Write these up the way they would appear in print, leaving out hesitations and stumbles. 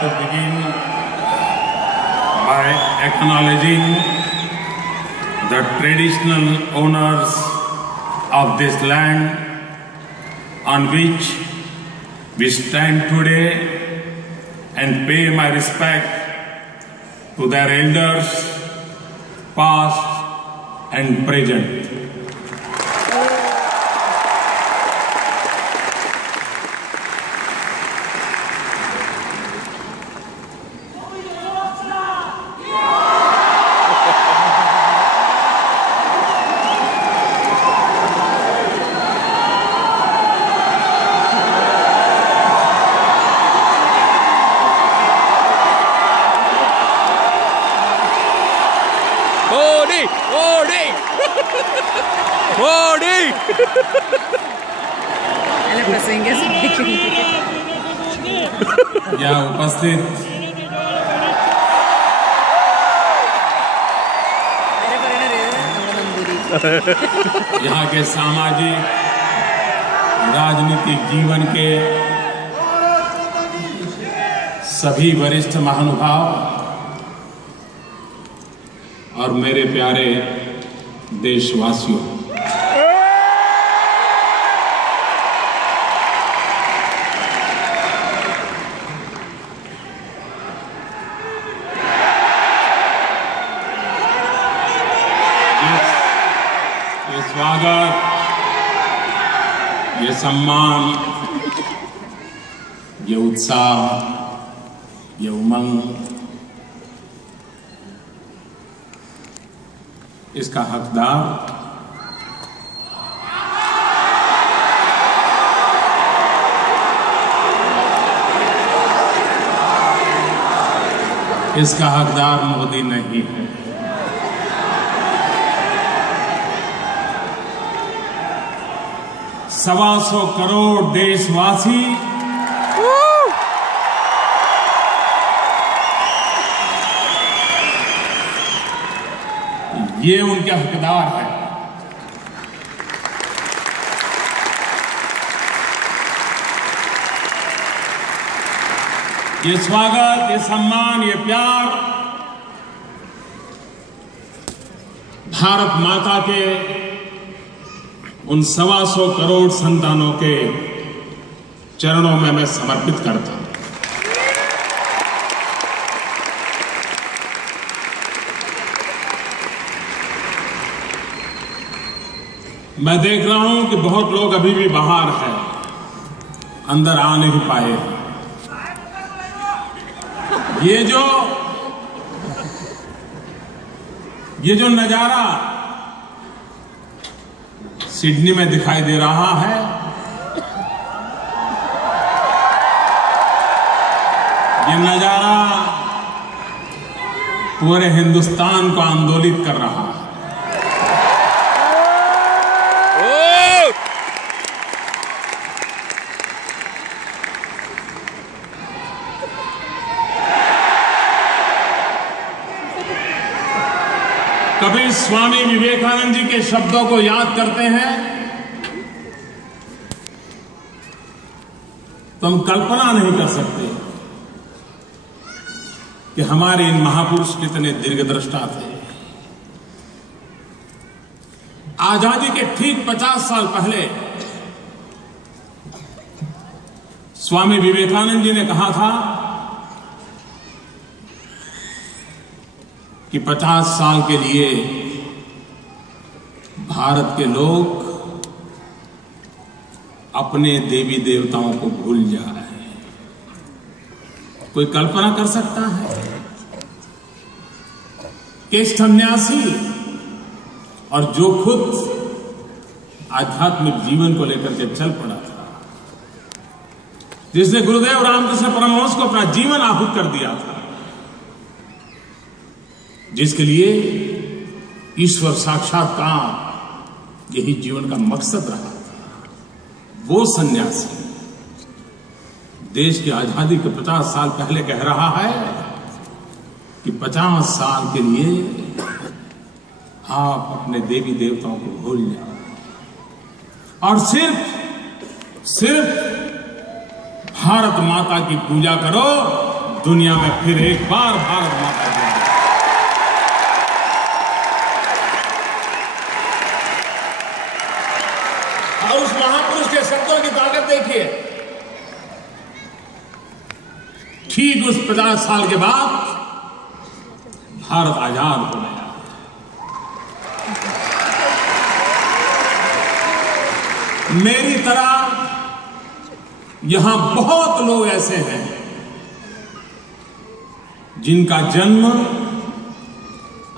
to begin by acknowledging the traditional owners of this land on which we stand today and pay my respect to their elders, past and present. या उपस्थित यहाँ के सामाजिक राजनीतिक जीवन के सभी वरिष्ठ महानुभाव और मेरे प्यारे देशवासियों, ये स्वागत, ये सम्मान, ये उत्साह, ये उमंग, इसका हकदार मोदी नहीं है। सवा सौ करोड़ देशवासी ये उनके हकदार है। ये स्वागत, ये सम्मान, ये प्यार भारत माता के उन 125 करोड़ संतानों के चरणों में मैं समर्पित करता हूं। मैं देख रहा हूं कि बहुत लोग अभी भी बाहर हैं, अंदर आ नहीं पाए। ये जो नजारा सिडनी में दिखाई दे रहा है, ये नजारा पूरे हिंदुस्तान को आंदोलित कर रहा है। कभी स्वामी विवेकानंद जी के शब्दों को याद करते हैं तो हम कल्पना नहीं कर सकते कि हमारे इन महापुरुष कितने दीर्घदृष्टा थे। आजादी के ठीक 50 साल पहले स्वामी विवेकानंद जी ने कहा था कि 50 साल के लिए भारत के लोग अपने देवी देवताओं को भूल जाए। कोई कल्पना कर सकता है कि सन्यासी और जो खुद आध्यात्मिक जीवन को लेकर के चल पड़ा था, जिसने गुरुदेव रामकृष्ण परमहंस को अपना जीवन आहूत कर दिया था, जिसके लिए ईश्वर साक्षात्कार यही जीवन का मकसद रहा था, वो सन्यासी देश की आजादी के 50 साल पहले कह रहा है कि 50 साल के लिए आप अपने देवी देवताओं को भूल जाओ और सिर्फ भारत माता की पूजा करो, दुनिया में फिर एक बार भारत माता की। और उस महापुरुष के शब्दों की ताकत देखिए। ठीक उस 50 साल के बाद भारत आजाद हो गया। मेरी तरह यहां बहुत लोग ऐसे हैं जिनका जन्म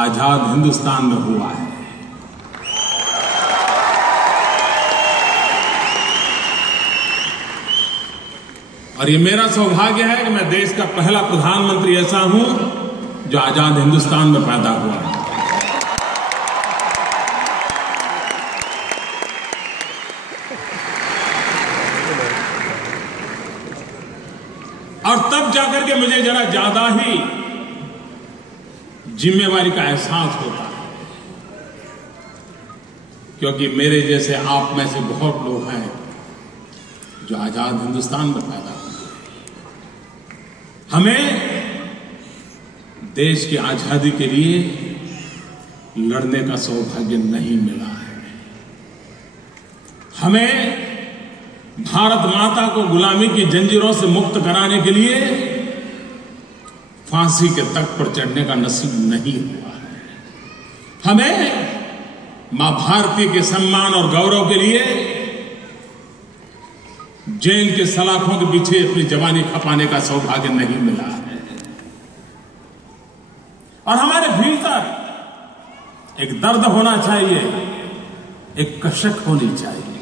आजाद हिंदुस्तान में हुआ है। और ये मेरा सौभाग्य है कि मैं देश का पहला प्रधानमंत्री ऐसा हूं जो आजाद हिंदुस्तान में पैदा हुआ है। और तब जाकर के मुझे जरा ज्यादा ही जिम्मेवारी का एहसास होता है, क्योंकि मेरे जैसे आप में से बहुत लोग हैं जो आजाद हिंदुस्तान में पैदा हुए। हमें देश की आजादी के लिए लड़ने का सौभाग्य नहीं मिला है। हमें भारत माता को गुलामी की जंजीरों से मुक्त कराने के लिए फांसी के तख्त पर चढ़ने का नसीब नहीं हुआ है। हमें मां भारती के सम्मान और गौरव के लिए जेल के सलाखों के पीछे अपनी जवानी खपाने का सौभाग्य नहीं मिला है। और हमारे भीतर एक दर्द होना चाहिए, एक कशक होनी चाहिए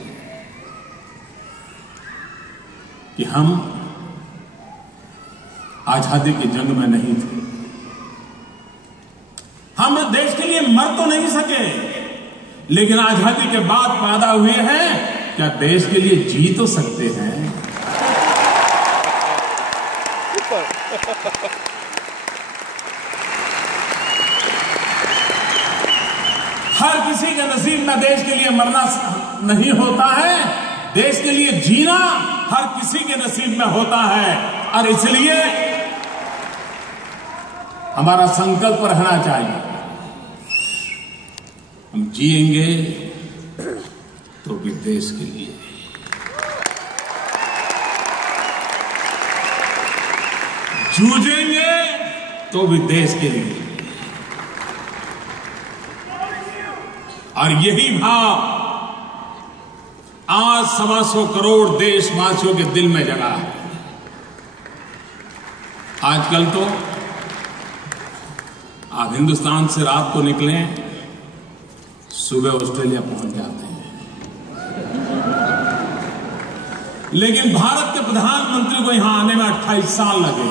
कि हम आजादी की जंग में नहीं थे। हम देश के लिए मर तो नहीं सके, लेकिन आजादी के बाद पैदा हुए हैं, क्या देश के लिए जी तो सकते हैं? हर किसी के नसीब में देश के लिए मरना नहीं होता है, देश के लिए जीना हर किसी के नसीब में होता है। और इसलिए हमारा संकल्प रहना चाहिए, हम जिएंगे तो भी देश के लिए, जूझेंगे तो भी देश के लिए। और यही भाव आज 125 करोड़ देशवासियों के दिल में जगा है। आजकल तो आप हिंदुस्तान से रात को निकलें, सुबह ऑस्ट्रेलिया पहुंच जाते हैं, लेकिन भारत के प्रधानमंत्री को यहां आने में 28 साल लगे।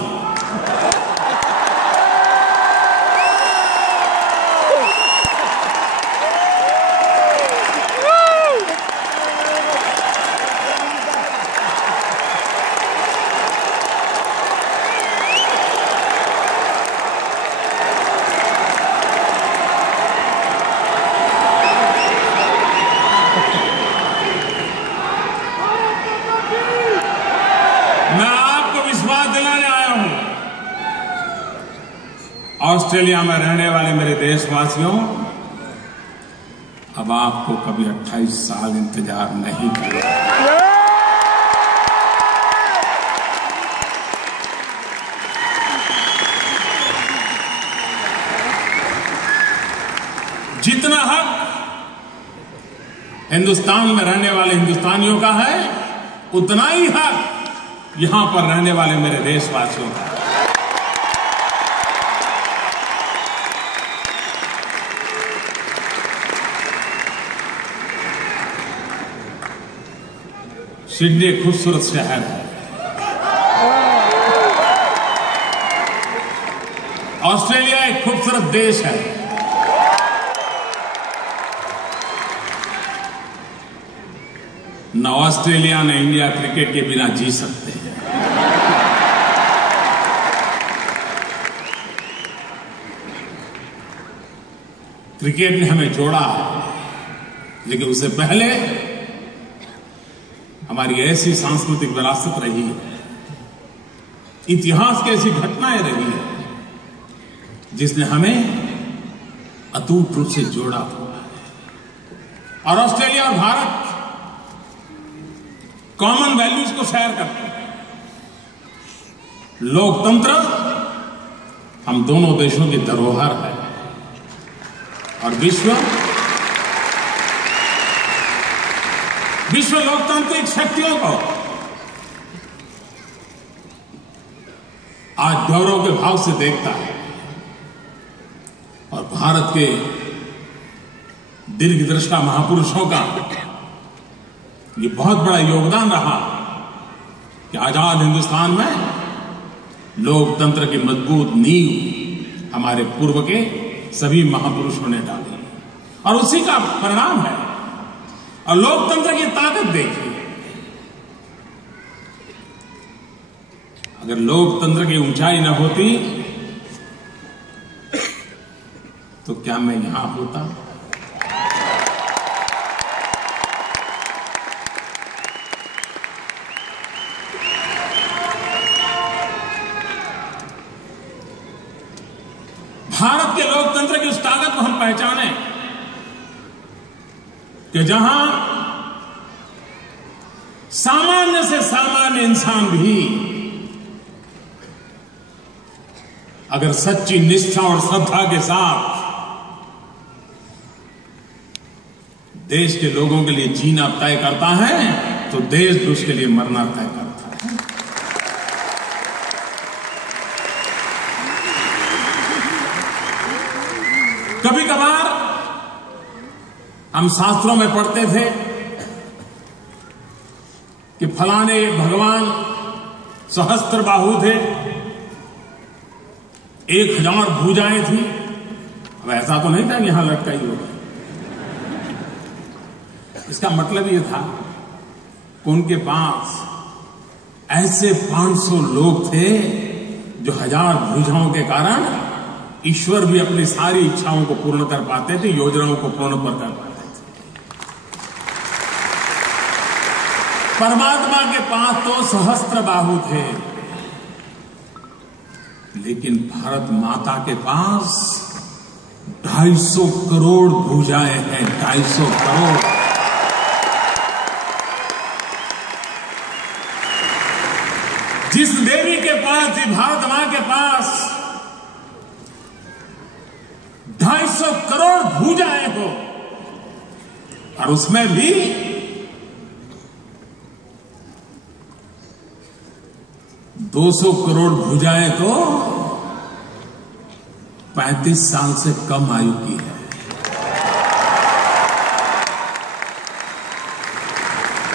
ऑस्ट्रेलिया में रहने वाले मेरे देशवासियों, अब आपको कभी 28 साल इंतजार नहीं करना। जितना हक हिंदुस्तान में रहने वाले हिंदुस्तानियों का है, उतना ही हक यहां पर रहने वाले मेरे देशवासियों का है। सिडनी एक खूबसूरत शहर है, ऑस्ट्रेलिया एक खूबसूरत देश है। न ऑस्ट्रेलिया न इंडिया क्रिकेट के बिना जी सकते हैं। क्रिकेट ने हमें जोड़ा है, लेकिन उससे पहले हमारी ऐसी सांस्कृतिक विरासत रही है, इतिहास की ऐसी घटनाएं रही है जिसने हमें अटूट रूप से जोड़ा हुआ है। और ऑस्ट्रेलिया और भारत कॉमन वैल्यूज को शेयर करते हैं। लोकतंत्र हम दोनों देशों की धरोहर है और विश्व लोकतांत्रिक शक्तियों को आज गौरव के भाव से देखता है। और भारत के दीर्घदृष्टा महापुरुषों का ये बहुत बड़ा योगदान रहा कि आजाद हिंदुस्तान में लोकतंत्र की मजबूत नींव हमारे पूर्व के सभी महापुरुषों ने डाली और उसी का परिणाम है। और लोकतंत्र की ताकत देखिए, अगर लोकतंत्र की ऊंचाई न होती तो क्या मैं यहां होता? भारत के लोकतंत्र की उस ताकत को हम पहचाने कि जहां सामान्य से सामान्य इंसान भी अगर सच्ची निष्ठा और श्रद्धा के साथ देश के लोगों के लिए जीना तय करता है तो देश भी उसके लिए मरना तय करता है। कभी कभार हम शास्त्रों में पढ़ते थे कि फलाने भगवान सहस्त्र बाहु थे, 1000 भुजाएं थी। अब ऐसा तो नहीं था कि यहां लटका ही होगा। इसका मतलब यह था कि उनके पास ऐसे 500 लोग थे जो 1000 भुजाओं के कारण ईश्वर भी अपनी सारी इच्छाओं को पूर्ण कर पाते थे, योजनाओं को पूर्ण कर पाते थे। परमात्मा के पास तो सहस्त्र बाहु थे, लेकिन भारत माता के पास 250 करोड़ भुजाएं हैं। 250 करोड़। जिस देवी के पास, जिस भारत मां के पास 250 करोड़ भुजाएं हो और उसमें भी 200 करोड़ भुजाएं तो 35 साल से कम आयु की है।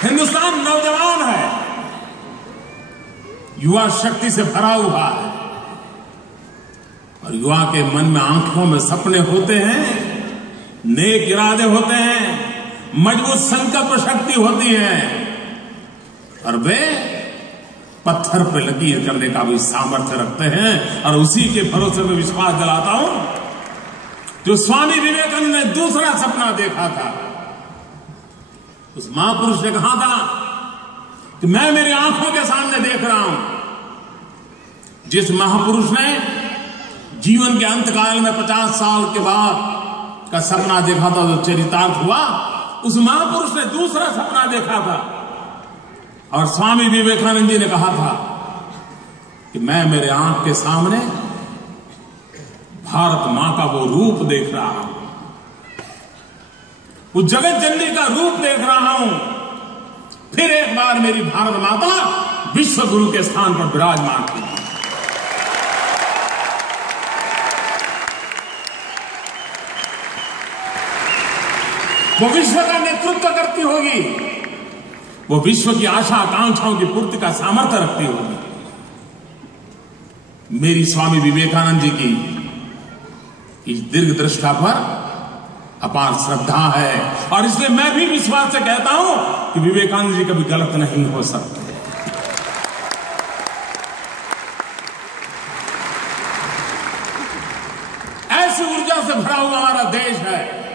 हिंदुस्तान नौजवान है, युवा शक्ति से भरा हुआ है और युवा के मन में, आंखों में सपने होते हैं, नेक इरादे होते हैं, मजबूत संकल्प शक्ति होती है और वे पत्थर पर लकीर करने का भी सामर्थ्य रखते हैं। और उसी के भरोसे में विश्वास दिलाता हूं, जो स्वामी विवेकानंद ने दूसरा सपना देखा था, उस महापुरुष ने कहा था कि मैं मेरी आंखों के सामने देख रहा हूं। जिस महापुरुष ने जीवन के अंतकाल में 50 साल के बाद का सपना देखा था, जो चरितार्थ हुआ, उस महापुरुष ने दूसरा सपना देखा था और स्वामी विवेकानंद जी ने कहा था कि मैं मेरे आंख के सामने भारत मां का वो रूप देख रहा हूं, उस जगत जननी का रूप देख रहा हूं। फिर एक बार मेरी भारत माता विश्व गुरु के स्थान पर विराजमान थी। वो विश्व का नेतृत्व करती होगी, वो विश्व की आशा आकांक्षाओं की पूर्ति का सामर्थ्य रखती होगी। मेरी स्वामी विवेकानंद जी की इस दीर्घ दृष्टा पर अपार श्रद्धा है और इसलिए मैं भी विश्वास से कहता हूं कि विवेकानंद जी कभी गलत नहीं हो सकते। ऐसी ऊर्जा से भरा हुआ हमारा देश है।